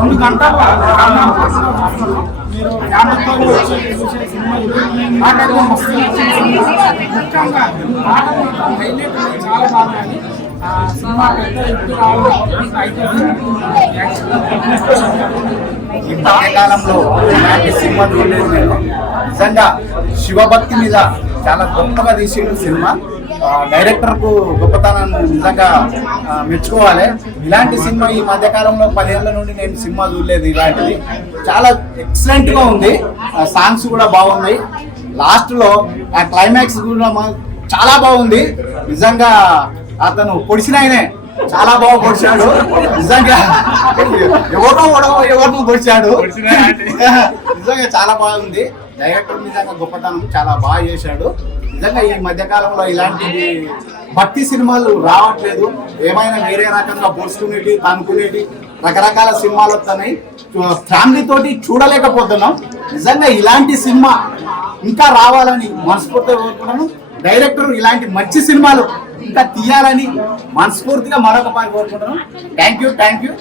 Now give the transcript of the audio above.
2 గంటలు మీరు ఫ్యామిలీతో వచ్చి చూసే సినిమా ఇది. నాకైతే మస్తు నచ్చింది. ముఖ్యంగా పాటలు హైలైట్ చాలా బాగున్నాయి. సినిమా పెద్ద హిట్ ఈ మధ్యకాలంలో ఇలాంటి సినిమా చూడలేదు నేను. నిజంగా శివభక్తి మీద చాలా గొప్పగా తీసిండు సినిమా. డైరెక్టర్ కు గొప్పతనాన్ని నిజంగా మెచ్చుకోవాలి. ఇలాంటి సినిమా ఈ మధ్యకాలంలో 10 ఏళ్ల నుండి నేను సినిమా చూడలేదు. ఇలాంటిది చాలా ఎక్సలెంట్ గా ఉంది. సాంగ్స్ కూడా బాగున్నాయి. లాస్ట్ లో ఆ క్లైమాక్స్ కూడా చాలా బాగుంది. నిజంగా అతను పొడిచిన ఆయనే చాలా బాగా పొడిచాడు. నిజంగా ఎవరినో పొడిచాడు. నిజంగా చాలా బాగుంది. డైరెక్టర్ నిజంగా గొప్పతనం చాలా బాగా చేశాడు. నిజంగా ఈ మధ్యకాలంలో ఇలాంటి భక్తి సినిమాలు రావట్లేదు. ఏమైనా వేరే రకంగా పొడుచుకునేటి తనుకునేటి రకరకాల సినిమాలు వస్తున్నాయి. ఫ్యామిలీ తోటి చూడలేకపోతున్నాం. నిజంగా ఇలాంటి సినిమా ఇంకా రావాలని మనస్ఫూర్తిగా కోరుకున్నాను. డైరెక్టర్ ఇలాంటి మంచి సినిమాలు ఇంకా తీయాలని మనస్ఫూర్తిగా మరొక పారి కోరుకుంటున్నాను. Thank you.